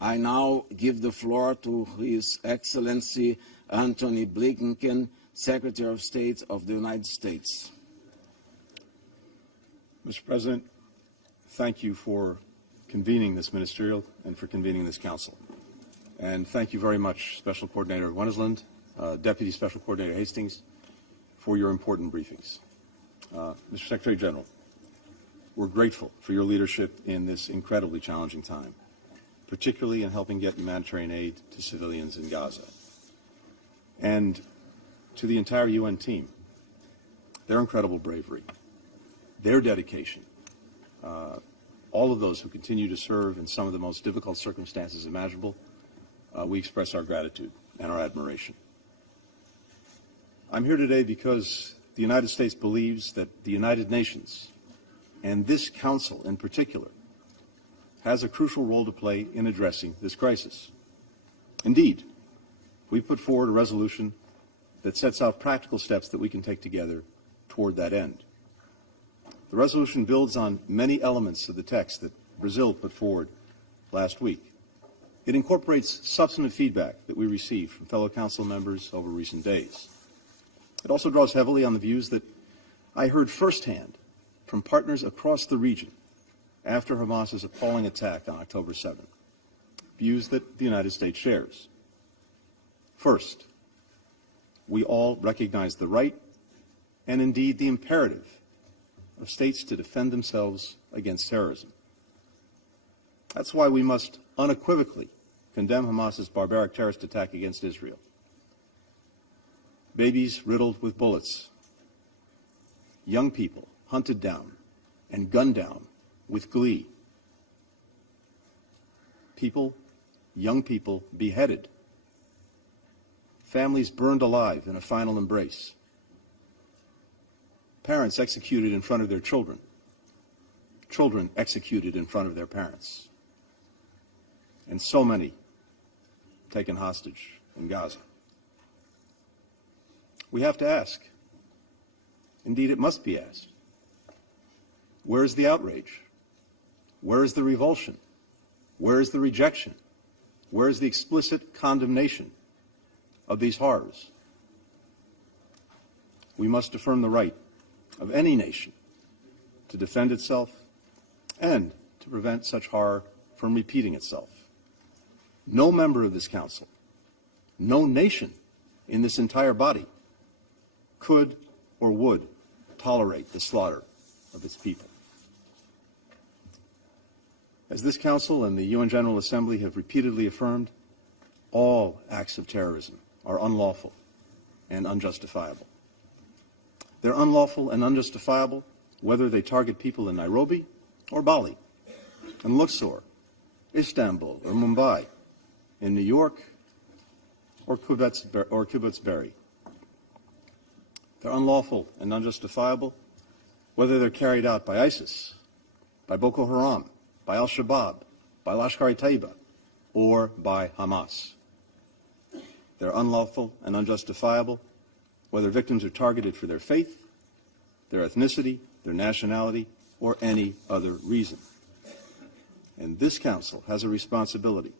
I now give the floor to His Excellency Antony Blinken, Secretary of State of the United States. Mr. President, thank you for convening this ministerial and for convening this council. And thank you very much, Special Coordinator Wennesland, Deputy Special Coordinator Hastings, for your important briefings. Mr. Secretary General, we're grateful for your leadership in this incredibly challenging time, particularly in helping get humanitarian aid to civilians in Gaza. And to the entire UN team, their incredible bravery, their dedication, all of those who continue to serve in some of the most difficult circumstances imaginable, we express our gratitude and our admiration. I'm here today because the United States believes that the United Nations, and this Council in particular, has a crucial role to play in addressing this crisis. Indeed, we put forward a resolution that sets out practical steps that we can take together toward that end. The resolution builds on many elements of the text that Brazil put forward last week. It incorporates substantive feedback that we received from fellow Council members over recent days. It also draws heavily on the views that I heard firsthand from partners across the region after Hamas's appalling attack on October 7th, views that the United States shares. First, we all recognize the right and indeed the imperative of states to defend themselves against terrorism. That's why we must unequivocally condemn Hamas's barbaric terrorist attack against Israel. Babies riddled with bullets, young people hunted down and gunned down with glee, young people beheaded, families burned alive in a final embrace, parents executed in front of their children, children executed in front of their parents, and so many taken hostage in Gaza. We have to ask, indeed it must be asked, where is the outrage? Where is the revulsion? Where is the rejection? Where is the explicit condemnation of these horrors? We must affirm the right of any nation to defend itself and to prevent such horror from repeating itself. No member of this Council, no nation in this entire body could or would tolerate the slaughter of its people. As this Council and the UN General Assembly have repeatedly affirmed, all acts of terrorism are unlawful and unjustifiable. They're unlawful and unjustifiable whether they target people in Nairobi or Bali, in Luxor, Istanbul or Mumbai, in New York or Kibbutz Berry. They're unlawful and unjustifiable whether they're carried out by ISIS, by Boko Haram, by Al-Shabaab, by Lashkar-e-Taiba, or by Hamas. They're unlawful and unjustifiable whether victims are targeted for their faith, their ethnicity, their nationality, or any other reason. And this Council has a responsibility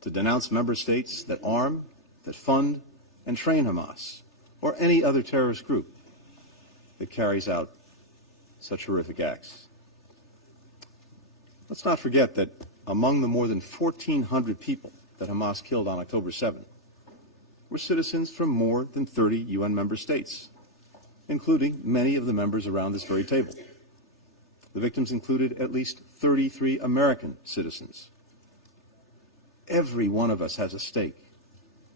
to denounce member states that arm, that fund, and train Hamas, or any other terrorist group that carries out such horrific acts. Let's not forget that among the more than 1,400 people that Hamas killed on October 7th were citizens from more than 30 UN member states, including many of the members around this very table. The victims included at least 33 American citizens. Every one of us has a stake.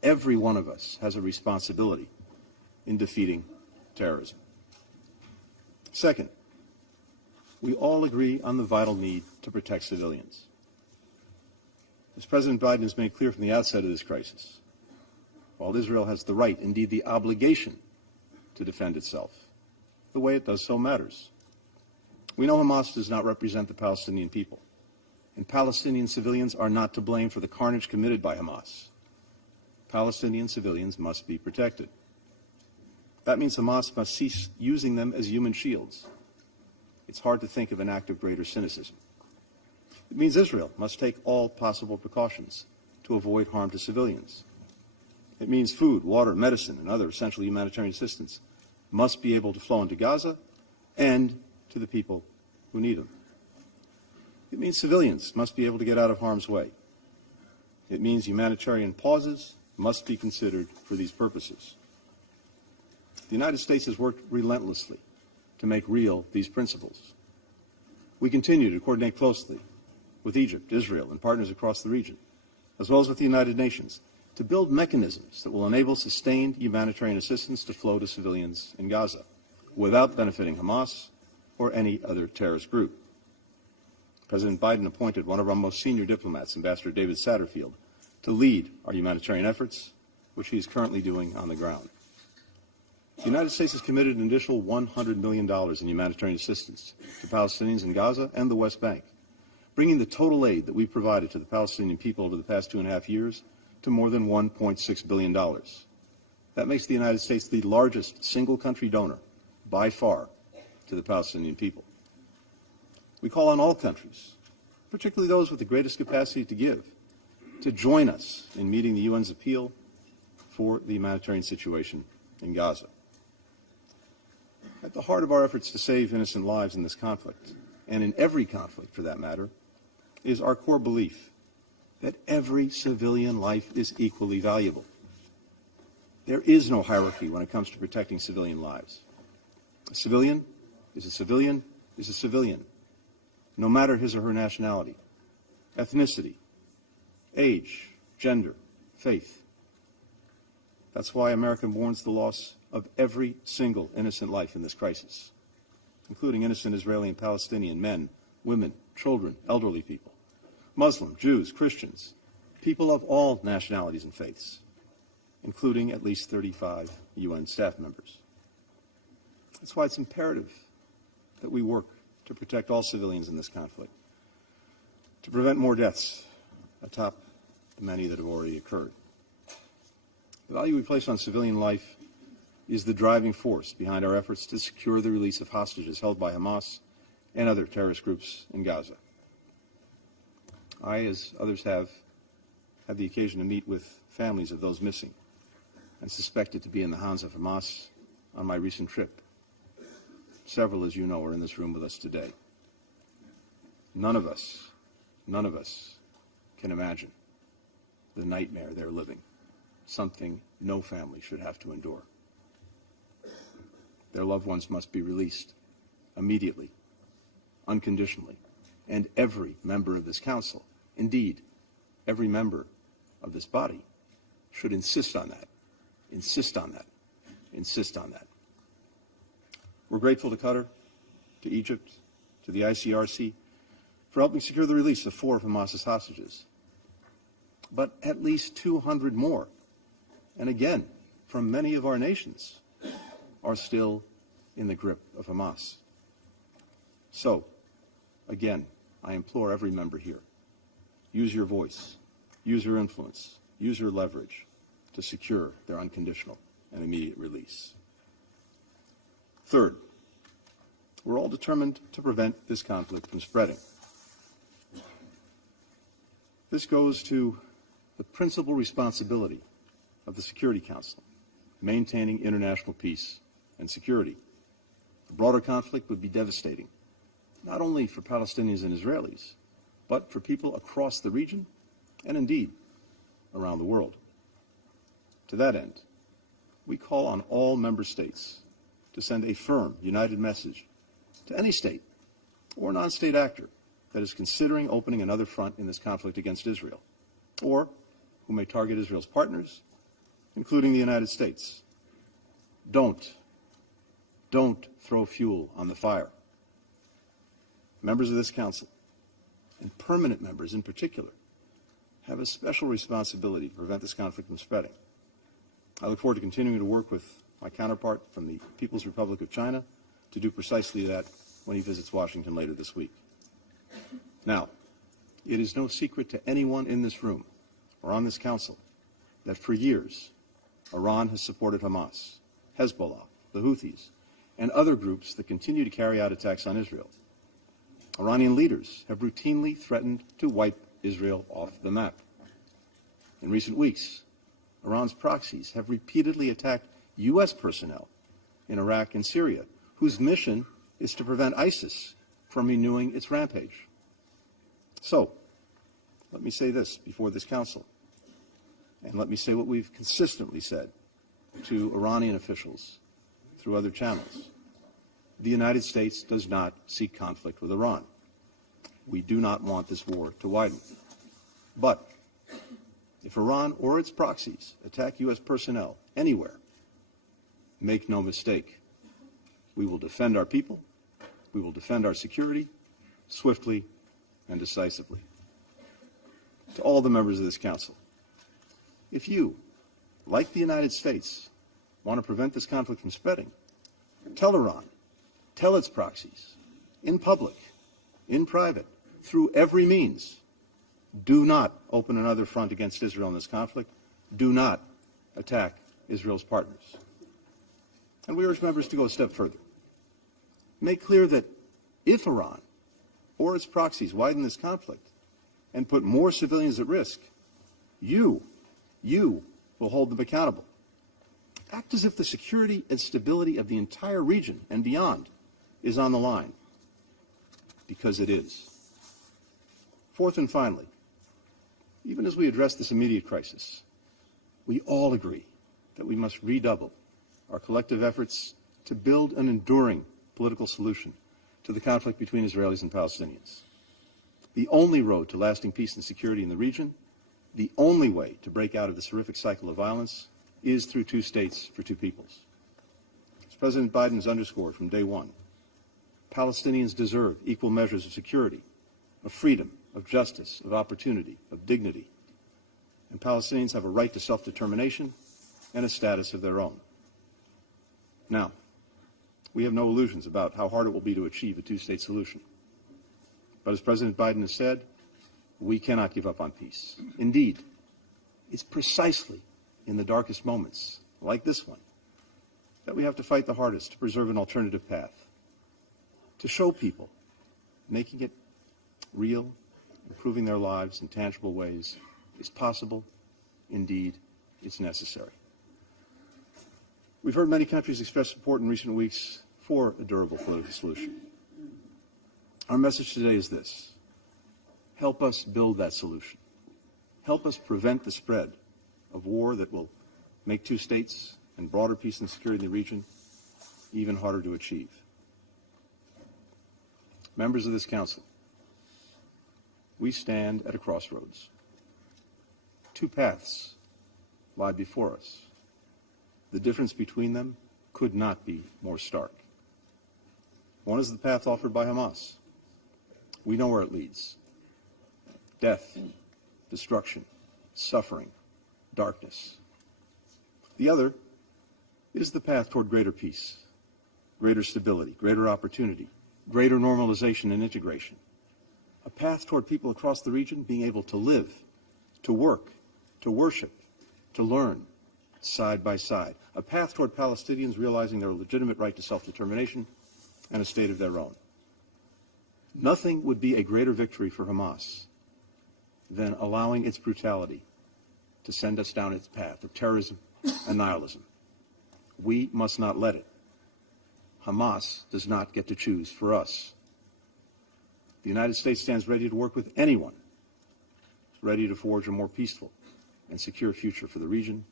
Every one of us has a responsibility in defeating terrorism. Second, we all agree on the vital need to protect civilians. As President Biden has made clear from the outset of this crisis, while Israel has the right, indeed the obligation, to defend itself, the way it does so matters. We know Hamas does not represent the Palestinian people, and Palestinian civilians are not to blame for the carnage committed by Hamas. Palestinian civilians must be protected. That means Hamas must cease using them as human shields. It's hard to think of an act of greater cynicism. It means Israel must take all possible precautions to avoid harm to civilians. It means food, water, medicine, and other essential humanitarian assistance must be able to flow into Gaza and to the people who need them. It means civilians must be able to get out of harm's way. It means humanitarian pauses must be considered for these purposes. The United States has worked relentlessly to make real these principles. We continue to coordinate closely with Egypt, Israel, and partners across the region, as well as with the United Nations, to build mechanisms that will enable sustained humanitarian assistance to flow to civilians in Gaza without benefiting Hamas or any other terrorist group. President Biden appointed one of our most senior diplomats, Ambassador David Satterfield, to lead our humanitarian efforts, which he is currently doing on the ground. The United States has committed an additional $100 million in humanitarian assistance to Palestinians in Gaza and the West Bank, bringing the total aid that we've provided to the Palestinian people over the past 2.5 years to more than $1.6 billion. That makes the United States the largest single-country donor, by far, to the Palestinian people. We call on all countries, particularly those with the greatest capacity to give, to join us in meeting the UN's appeal for the humanitarian situation in Gaza. At the heart of our efforts to save innocent lives in this conflict, and in every conflict for that matter, is our core belief that every civilian life is equally valuable. There is no hierarchy when it comes to protecting civilian lives. A civilian is a civilian is a civilian, no matter his or her nationality, ethnicity, age, gender, faith. That's why America mourns the loss of every single innocent life in this crisis, including innocent Israeli and Palestinian men, women, children, elderly people, Muslim, Jews, Christians, people of all nationalities and faiths, including at least 35 UN staff members. That's why it's imperative that we work to protect all civilians in this conflict, to prevent more deaths atop the many that have already occurred. The value we place on civilian life is the driving force behind our efforts to secure the release of hostages held by Hamas and other terrorist groups in Gaza. I, as others have, had the occasion to meet with families of those missing and suspected to be in the hands of Hamas on my recent trip. Several, as you know, are in this room with us today. None of us can imagine the nightmare they're living, something no family should have to endure. Their loved ones must be released immediately, unconditionally, and every member of this council, indeed, every member of this body, should insist on that, insist on that, insist on that. We're grateful to Qatar, to Egypt, to the ICRC for helping secure the release of 4 of Hamas's hostages. But at least 200 more, and again, from many of our nations, are still in the grip of Hamas. So, again, I implore every member here, use your voice, use your influence, use your leverage to secure their unconditional and immediate release. Third, we're all determined to prevent this conflict from spreading. This goes to the principal responsibility of the Security Council, maintaining international peace and security. A broader conflict would be devastating, not only for Palestinians and Israelis, but for people across the region and indeed around the world. To that end, we call on all member states to send a firm, united message to any state or non-state actor that is considering opening another front in this conflict against Israel, or who may target Israel's partners, including the United States. Don't throw fuel on the fire. Members of this council, and permanent members in particular, have a special responsibility to prevent this conflict from spreading. I look forward to continuing to work with my counterpart from the People's Republic of China to do precisely that when he visits Washington later this week. Now, it is no secret to anyone in this room or on this council that for years, Iran has supported Hamas, Hezbollah, the Houthis, and other groups that continue to carry out attacks on Israel. Iranian leaders have routinely threatened to wipe Israel off the map. In recent weeks, Iran's proxies have repeatedly attacked U.S. personnel in Iraq and Syria, whose mission is to prevent ISIS from renewing its rampage. So, let me say this before this Council, and let me say what we've consistently said to Iranian officials through other channels. The United States does not seek conflict with Iran. We do not want this war to widen. But if Iran or its proxies attack U.S. personnel anywhere, make no mistake, we will defend our people, we will defend our security, swiftly and decisively. To all the members of this Council, if you, like the United States, want to prevent this conflict from spreading, tell Iran, tell its proxies, in public, in private, through every means, do not open another front against Israel in this conflict. Do not attack Israel's partners. And we urge members to go a step further. Make clear that if Iran or its proxies widen this conflict and put more civilians at risk, you will hold them accountable. Act as if the security and stability of the entire region and beyond is on the line, because it is. Fourth and finally, even as we address this immediate crisis, we all agree that we must redouble our collective efforts to build an enduring political solution to the conflict between Israelis and Palestinians. The only road to lasting peace and security in the region, the only way to break out of this horrific cycle of violence, is through two states for two peoples. As President Biden has underscored from day one, Palestinians deserve equal measures of security, of freedom, of justice, of opportunity, of dignity. And Palestinians have a right to self-determination and a status of their own. Now, we have no illusions about how hard it will be to achieve a two-state solution. But as President Biden has said, we cannot give up on peace. Indeed, it's precisely in the darkest moments, like this one, that we have to fight the hardest to preserve an alternative path, to show people making it real, improving their lives in tangible ways is possible. Indeed, it's necessary. We've heard many countries express support in recent weeks for a durable political solution. Our message today is this: help us build that solution. Help us prevent the spread of war that will make two states and broader peace and security in the region even harder to achieve. Members of this Council, we stand at a crossroads. Two paths lie before us. The difference between them could not be more stark. One is the path offered by Hamas. We know where it leads: death, destruction, suffering, darkness. The other is the path toward greater peace, greater stability, greater opportunity, greater normalization and integration. A path toward people across the region being able to live, to work, to worship, to learn, side by side. A path toward Palestinians realizing their legitimate right to self-determination and a state of their own. Nothing would be a greater victory for Hamas than allowing its brutality to send us down its path of terrorism and nihilism. We must not let it. Hamas does not get to choose for us. The United States stands ready to work with anyone ready to forge a more peaceful and secure future for the region,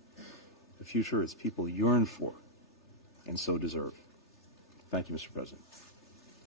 the future its people yearn for and so deserve. Thank you, Mr. President.